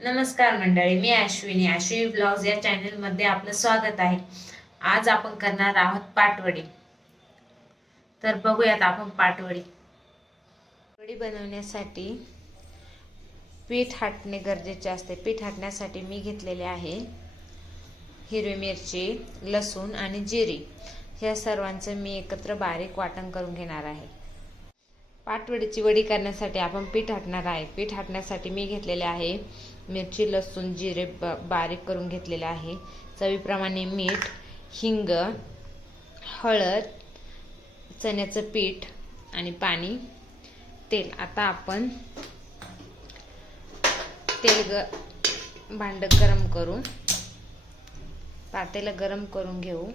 नमस्कार मंडळी मी अश्विनी. अश्विनी ब्लॉग्स या चॅनलमध्ये आपलं स्वागत आहे. आज आपण करणार आहोत पाटवडी. तर बघूयात आपण पाटवडी. वडी बनवण्यासाठी पीठ हाटणे गरजेचे असते. पीठ हाटण्यासाठी मी घेतलेले आहे हिरवी मिरची लसूण आणि जिरी. ह्या सर्वांचं मी एकत्र बारीक वाटण करून घेणार आहे. पाटवडीची वडी करण्यासाठी आपण पीठ हाटणार आहे. पीठ हाटण्यासाठी मी घेतलेले आहे मिरची लसूण जिरे ब बारीक करून घेतलेले आहे. चवीप्रमाणे मीठ हिंग हळद चण्याचं पीठ आणि पाणी तेल. आता आपण तेल ग भांड गरम करू. पातेलं गरम करून घेऊ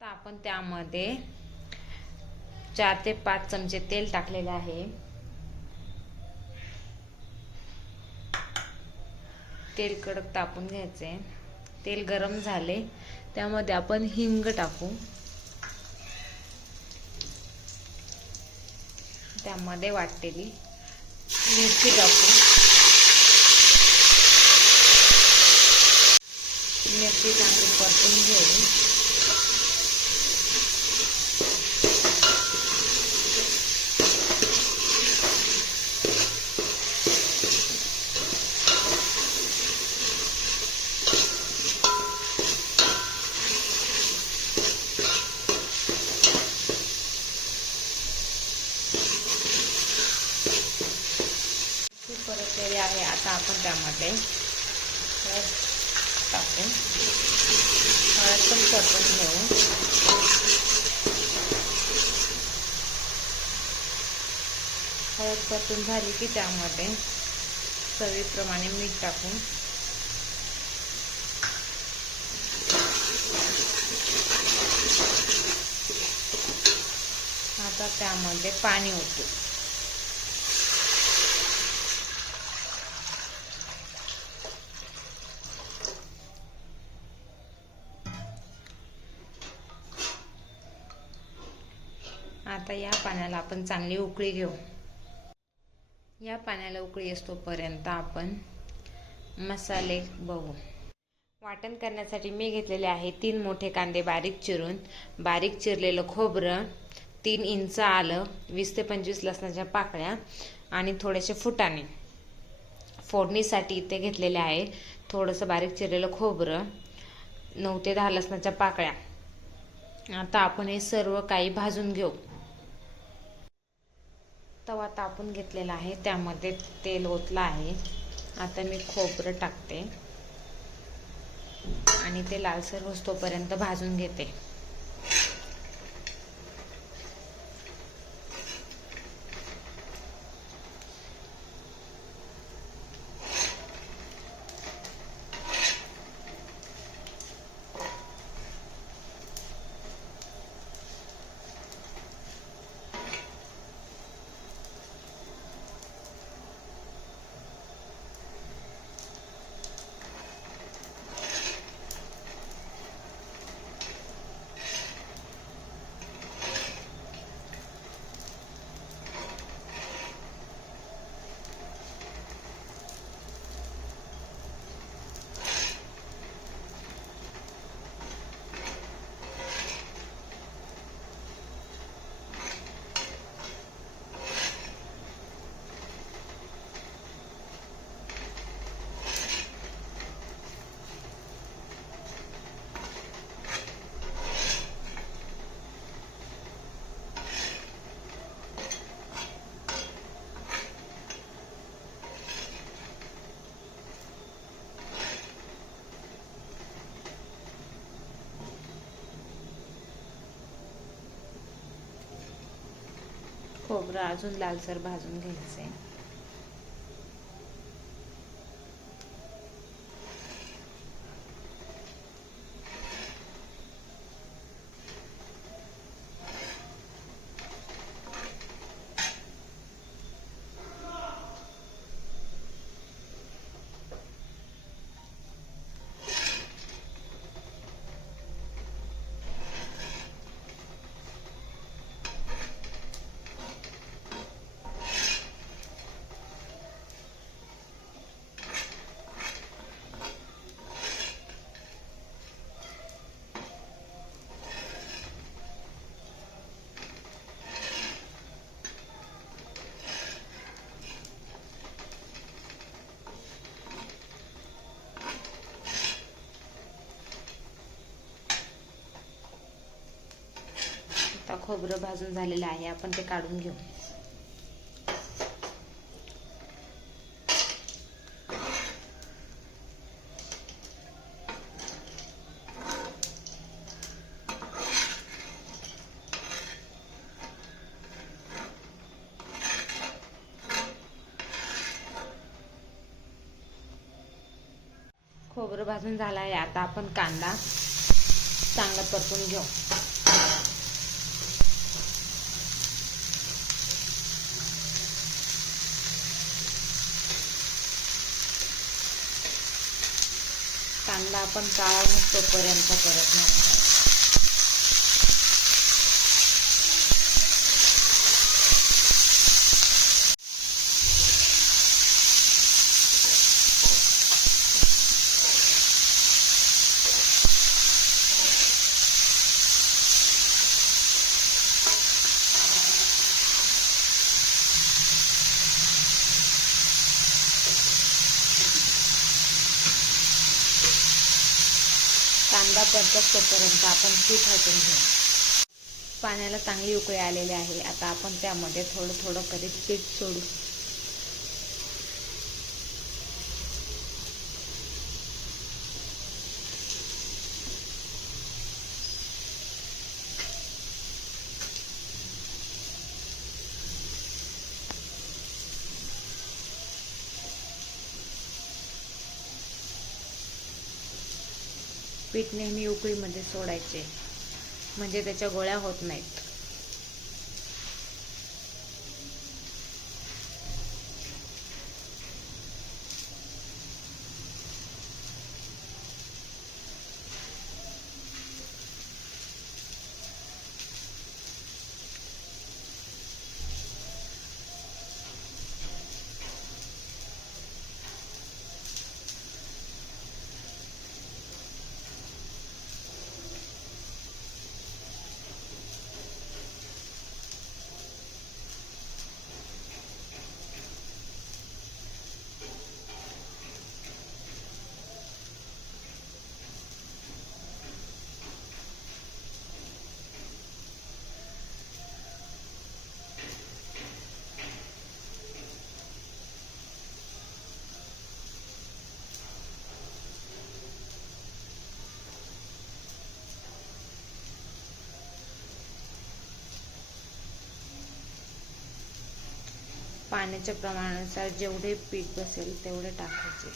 तर आपण त्यामध्ये चार ते पाच चमचे तेल टाकलेले आहे. तेल कडक तापून घ्यायचे. तेल गरम झाले. त्यामध्ये आपण हिंग टाकू. त्यामध्ये वाटलेली मिरची टाकू. मिरची चांगली परतून घेऊ. परतलेली आहे आता आपण त्यामध्ये हळद टाकू हळद पण परतून घेऊ. हळद परतून झाली की त्यामध्ये चवीप्रमाणे मीठ टाकू आता त्यामध्ये पाणी ओतू. आता या पाण्याला आपण चांगली उकळी घेऊ. या पाण्याला उकळी असतोपर्यंत आपण मसाले बघू. वाटण करण्यासाठी मी घेतलेले आहे तीन मोठे कांदे बारीक चिरून. बारीक चिरलेलं खोबरं तीन इंच आलं वीस ते पंचवीस लसणाच्या पाकळ्या आणि थोडेसे फुटाणे. फोडणीसाठी इथे घेतलेले आहे थोडंसं बारीक चिरलेलं खोबरं नऊ ते दहा लसणाच्या पाकळ्या. आता आपण हे सर्व काही भाजून घेऊ. तवा तापून घेतलेला आहे. त्यामध्ये तेल ओतलं आहे. आता मी खोबरं टाकते. आणि ते लालसर होतोपर्यंत भाजून घेते. खोबरं अजून लालसर भाजून घ्यायचं. आहे खोबरं भाजून झालेलं आहे. आपण ते काढून घेऊ. खोबरं भाजून झालं आहे. आता आपण कांदा चांगला परतून घेऊ कांदा आपण काळा तोपर्यंत परत नाही कांदा परतत तोपर्यंत आपण पीठ हटून घेऊ. पाण्याला चांगली उकळी आलेली आहे. आता आपण त्यामध्ये थोडं थोडं कधी पीठ सोडू. पीठ नेहमी उकळीमध्ये सोडायचे. म्हणजे त्याच्या गोळ्या होत नाहीत. पाण्याच्या प्रमाणानुसार जेवढे पीठ बसेल तेवढे टाकायचे.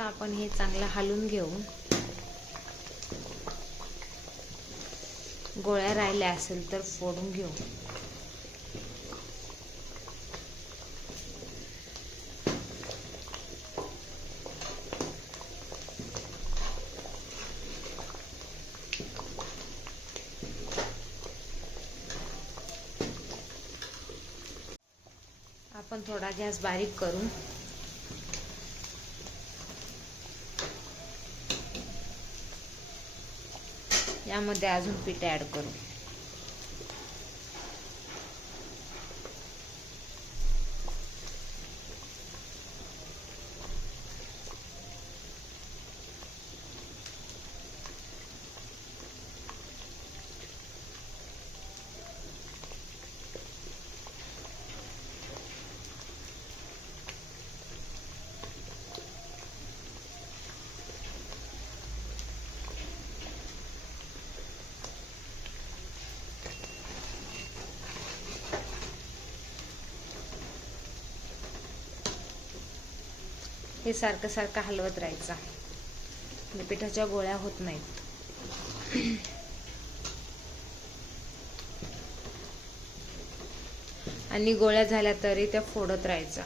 आता आपण हे चांगलं हलून घेऊन गोळ्या राहिल्या असेल तर फोडून घेऊ. आपण थोडा गॅस बारीक करून यामध्ये अजून पीठ ॲड करू. हे सारखं सारखं हलवत राहायचं. म्हणजे पिठाच्या गोळ्या होत नाहीत. आणि गोळ्या झाल्या तरी त्या फोडत राहायचा.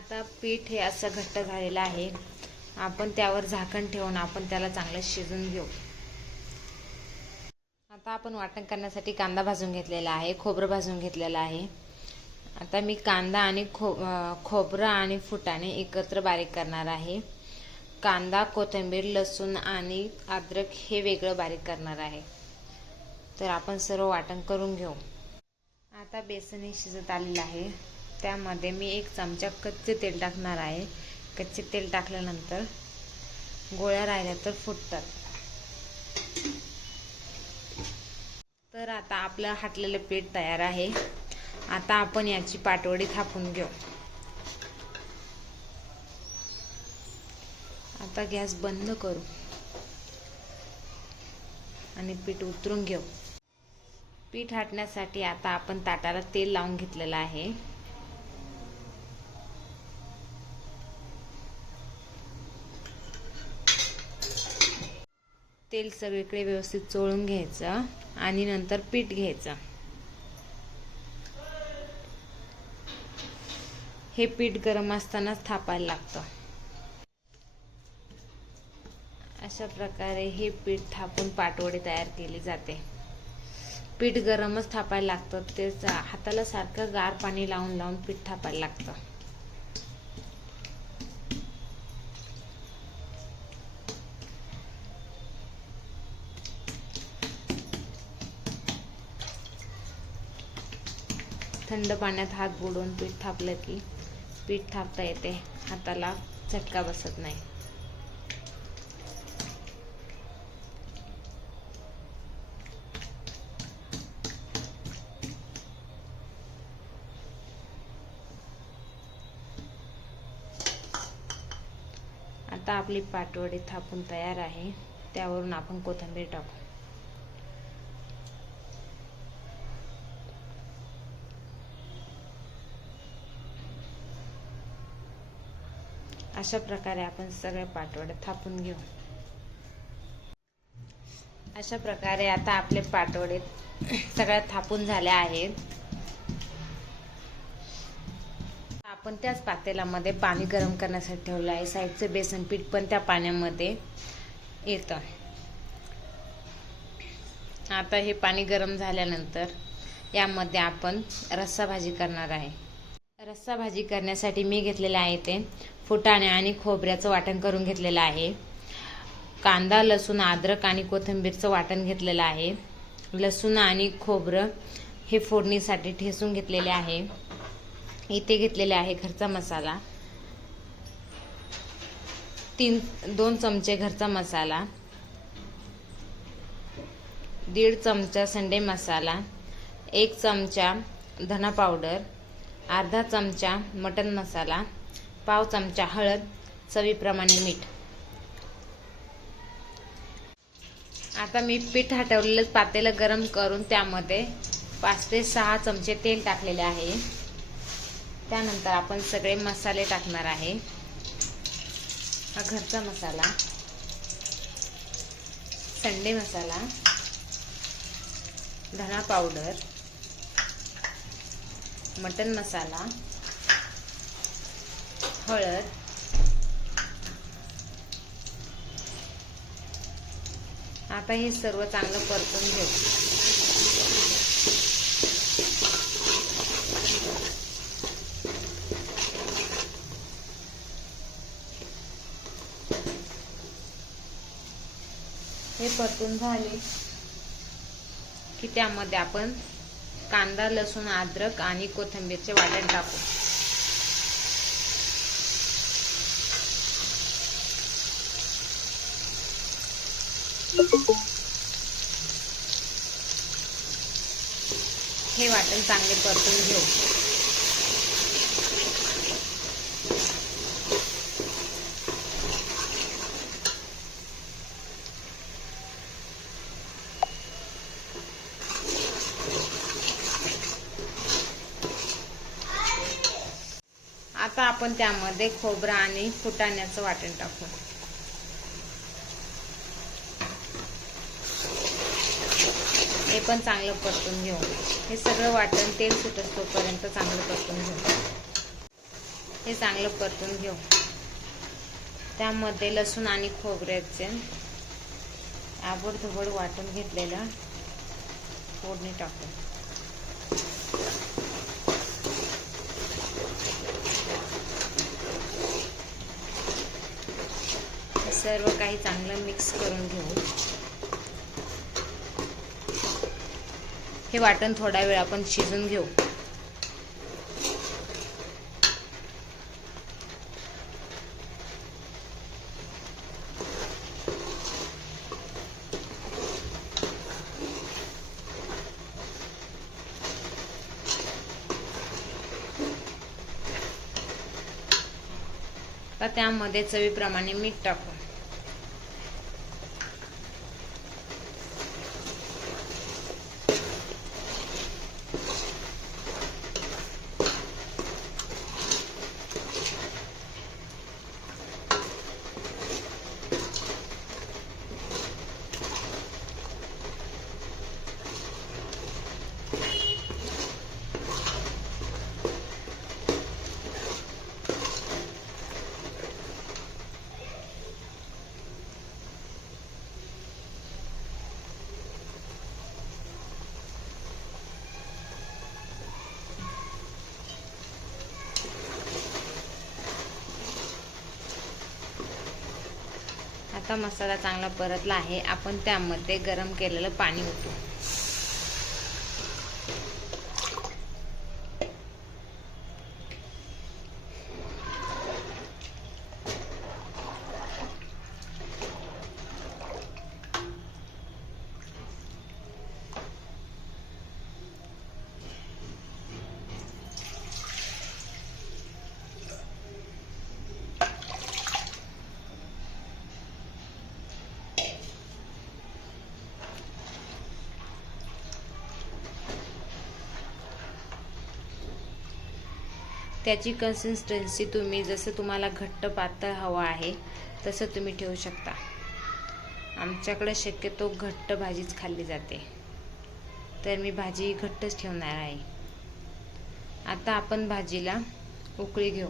आता पीठ हे असं घट्ट झालेलं आहे. आपण त्यावर झाकण ठेवून आपण त्याला चांगलं शिजून घेऊ. आता आपण वाटण करण्यासाठी कांदा भाजून घेतलेला आहे खोबरं भाजून घेतलेलं आहे. आता मी कांदा आणि खो खोबरं आणि फुटाणे एकत्र बारीक करणार आहे. कांदा कोथिंबीर लसूण आणि अद्रक हे वेगळं बारीक करणार आहे. तर आपण सर्व वाटण करून घेऊ. आता बेसन हे शिजत आलेलं आहे. त्यामध्ये मी एक चमचा कच्चे तेल टाकणार आहे. कच्चे तेल टाकल्यानंतर गोळ्या राहिल्या तर फुटतात. तर आता आपलं हाटलेलं पीठ तयार आहे. आता आपण याची पाटवडी थापून घेऊ. आता गॅस बंद करू. आणि पीठ उतरून घेऊ. पीठ हाटण्यासाठी आता आपण ताटाला तेल लावून घेतलेलं आहे. तेल सगळीकडे व्यवस्थित चोळून घ्यायचं आणि नंतर पीठ घ्यायचं. हे पीठ गरम असतानाच थापायला लागतं. अशा प्रकारे हे पीठ थापून पाटवडे तयार केली जाते. पीठ गरमच थापायला लागतं. तेच हाताला सारखं गार पाणी लावून लावून पीठ थापायला लागतं. थंड पाण्यात हात बुडवून पीठ थापलं की पीठ थापता येते. हाताला झटका बसत नाही. आता आपली पाटवडी थापून तयार आहे. त्यावरून आपण कोथिंबीर टाकू. अशा प्रकारे आपण सगळे पाटवडे थापून घेऊ. अशा प्रकारे आता आपले पाटवडे सगळ्या थापून झाले आहेत. आपण त्याच पातेल्यामध्ये पाणी गरम करण्यासाठी ठेवलं आहे. साईडचं बेसन पीठ पण त्या पाण्यामध्ये येतं. आता हे पाणी गरम झाल्यानंतर यामध्ये आपण रस्सा भाजी करणार आहे. रस्सा भाजी करण्यासाठी मी घेतलेले आहे ते फुटाणे आणि खोबऱ्याचं वाटण करून घेतलेलं आहे. कांदा लसूण अद्रक आणि कोथिंबीरचं वाटण घेतलेलं आहे. लसूण आणि खोबरं हे फोडणीसाठी ठेसून घेतलेले आहे. इथे घेतलेले आहे घरचा मसाला. तीन दोन चमचे घरचा मसाला. दीड चमचा संडे मसाला. एक चमचा धना पावडर. अर्धा चमचा मटन मसाला. पाव चमचा हळद चवीप्रमाणे मीठ. आता मी पीठ हटवलेलं पातेलं गरम करून त्यामध्ये पाच ते सहा चमचे तेल टाकलेले आहे. त्यानंतर आपण सगळे मसाले टाकणार आहे. हा घरचा मसाला. संडे मसाला. धना पावडर. मटन मसाला. हळद आता हे सर्व चांगलं परतून घेऊ हे परतून झाले. की त्यामध्ये आपण कांदा लसूण अद्रक आणि कोथिंबीरचे वाटण टाकू. हे वाटण चांगले परतून घेऊ. आता आपण त्यामध्ये खोबरा आणि फुटाण्याचं वाटण टाकू. हे पण चांगलं परतून घेऊ. हे सगळं वाटण तेल सुटत तोपर्यंत चांगलं परतून घेऊ. हे चांगलं परतून घेऊ. त्यामध्ये लसूण आणि खोबऱ्याचे आबडधोबड वाटून घेतलेलं. फोडणी टाकू. सर्व काही चांगलं मिक्स करून घेऊ. हे वाटण थोडा वेळ आपण शिजून घेऊ. त्यामध्ये चवीप्रमाणे मीठ टाकू आता मसाला चांगला परतला आहे आपण त्यामध्ये गरम केलेलं पाणी ओतू. त्याची कन्सिस्टन्सी तुम्ही जसं तुम्हाला घट्ट पातळ हवं आहे तसं तुम्ही ठेवू शकता. आमच्याकडे शक्यतो घट्ट भाजीच खाल्ली जाते. तर मी भाजी घट्टच ठेवणार आहे. आता आपण भाजीला उकळी घेऊ.